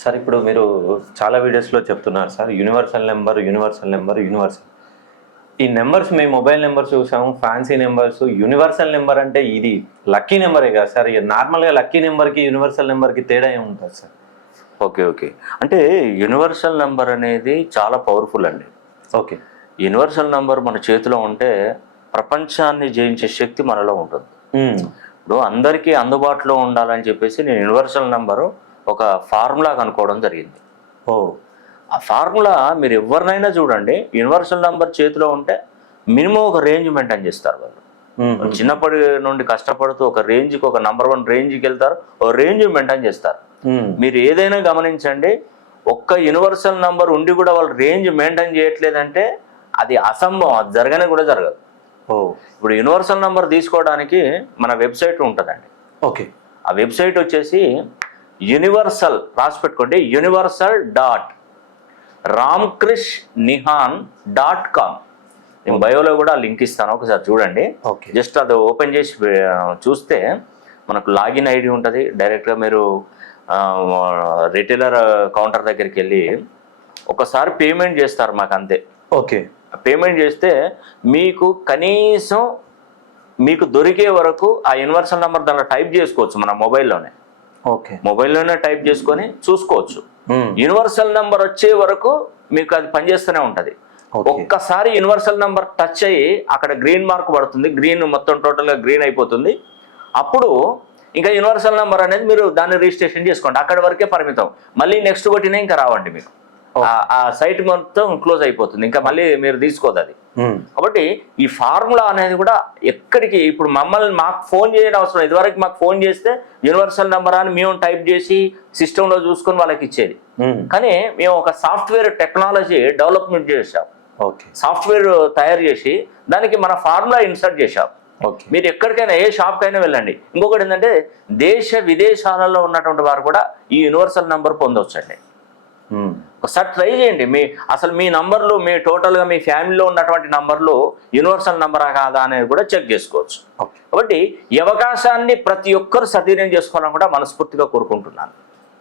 Sir ఇప్పుడు మీరు చాలా వీడియోస్లో చెప్తున్నారు sir, universal number, universal number, universal. ఈ నెంబర్స్ మేము మొబైల్ నెంబర్స్ చూసాము, ఫ్యాన్సీ నెంబర్స్. యూనివర్సల్ నెంబర్ అంటే ఇది లక్కీ నెంబరే కదా సార్? నార్మల్గా లక్కీ నెంబర్కి యూనివర్సల్ నెంబర్కి తేడా ఏముంటుంది సార్? ఓకే ఓకే అంటే యూనివర్సల్ నెంబర్ అనేది చాలా పవర్ఫుల్ అండి. ఓకే. యూనివర్సల్ నెంబర్ మన చేతిలో ఉంటే ప్రపంచాన్ని జయించే శక్తి మనలో ఉంటుంది. ఇప్పుడు అందరికీ అందుబాటులో ఉండాలని చెప్పేసి నేను యూనివర్సల్ నెంబరు ఒక ఫార్ములా కనుక్కోవడం జరిగింది. ఆ ఫార్ములా మీరు ఎవరినైనా చూడండి, యూనివర్సల్ నెంబర్ చేతిలో ఉంటే మినిమం ఒక రేంజ్ మెయింటైన్ చేస్తారు వాళ్ళు. చిన్నప్పటి నుండి కష్టపడుతూ ఒక రేంజ్కి, ఒక నంబర్ 1 రేంజ్కి వెళ్తారు, ఒక రేంజ్ మెయింటైన్ చేస్తారు. మీరు ఏదైనా గమనించండి, ఒక్క యూనివర్సల్ నంబర్ ఉండి కూడా వాళ్ళు రేంజ్ మెయింటైన్ చేయట్లేదంటే అది అసంభవం, అది జరగనే కూడా జరగదు. ఇప్పుడు యూనివర్సల్ నంబర్ తీసుకోవడానికి మన వెబ్సైట్ ఉంటుందండి. ఓకే. ఆ వెబ్సైట్ వచ్చేసి యూనివర్సల్, రాసి పెట్టుకోండి, universal.ramkrishnihan.com. నేను బయోలో కూడా లింక్ ఇస్తాను, ఒకసారి చూడండి. జస్ట్ అది ఓపెన్ చేసి చూస్తే మనకు లాగిన్ ఐడి ఉంటుంది. డైరెక్ట్గా మీరు రిటైలర్ కౌంటర్ దగ్గరికి వెళ్ళి ఒకసారి పేమెంట్ చేస్తారు మాకు, అంతే. ఓకే. పేమెంట్ చేస్తే మీకు కనీసం మీకు దొరికే వరకు ఆ యూనివర్సల్ నెంబర్ దాంట్లో టైప్ చేసుకోవచ్చు మన మొబైల్లోనే. ఓకే. మొబైల్లోనే టైప్ చేసుకొని చూసుకోవచ్చు. యూనివర్సల్ నెంబర్ వచ్చే వరకు మీకు అది పనిచేస్తూనే ఉంటుంది. ఒక్కసారి యూనివర్సల్ నెంబర్ టచ్ అయ్యి అక్కడ గ్రీన్ మార్క్ పడుతుంది, గ్రీన్ మొత్తం టోటల్గా గ్రీన్ అయిపోతుంది. అప్పుడు ఇంకా యూనివర్సల్ నెంబర్ అనేది మీరు దాన్ని రిజిస్ట్రేషన్ చేసుకోండి, అక్కడి వరకే పరిమితం. మళ్ళీ నెక్స్ట్ కొట్టినా ఇంకా రావండి మీకు, ఆ సైట్ మొత్తం క్లోజ్ అయిపోతుంది, ఇంకా మళ్ళీ మీరు తీసుకోదు అది. కాబట్టి ఈ ఫార్ములా అనేది కూడా ఎక్కడికి, ఇప్పుడు మాకు ఫోన్ చేయడం అవసరం. ఇదివరకు మాకు ఫోన్ చేస్తే యూనివర్సల్ నెంబర్ అని మేము టైప్ చేసి సిస్టంలో చూసుకొని వాళ్ళకి ఇచ్చేది. కానీ మేము ఒక సాఫ్ట్వేర్ టెక్నాలజీ డెవలప్మెంట్ చేసాం, సాఫ్ట్వేర్ తయారు చేసి దానికి మన ఫార్ములా ఇన్సర్ట్ చేసాం. మీరు ఎక్కడికైనా ఏ షాప్కైనా వెళ్ళండి. ఇంకొకటి ఏంటంటే దేశ విదేశాలలో ఉన్నటువంటి వారు కూడా ఈ యూనివర్సల్ నెంబర్ పొందవచ్చండి. ఒకసారి ట్రై చేయండి. అసలు మీ నంబర్లు, మీ టోటల్గా మీ ఫ్యామిలీలో ఉన్నటువంటి నంబర్లు యూనివర్సల్ నెంబరా కాదా అనేది కూడా చెక్ చేసుకోవచ్చు. కాబట్టి ఈ అవకాశాన్ని ప్రతి ఒక్కరు సద్వినియోగం చేసుకోవాలని కూడా మనస్ఫూర్తిగా కోరుకుంటున్నాను.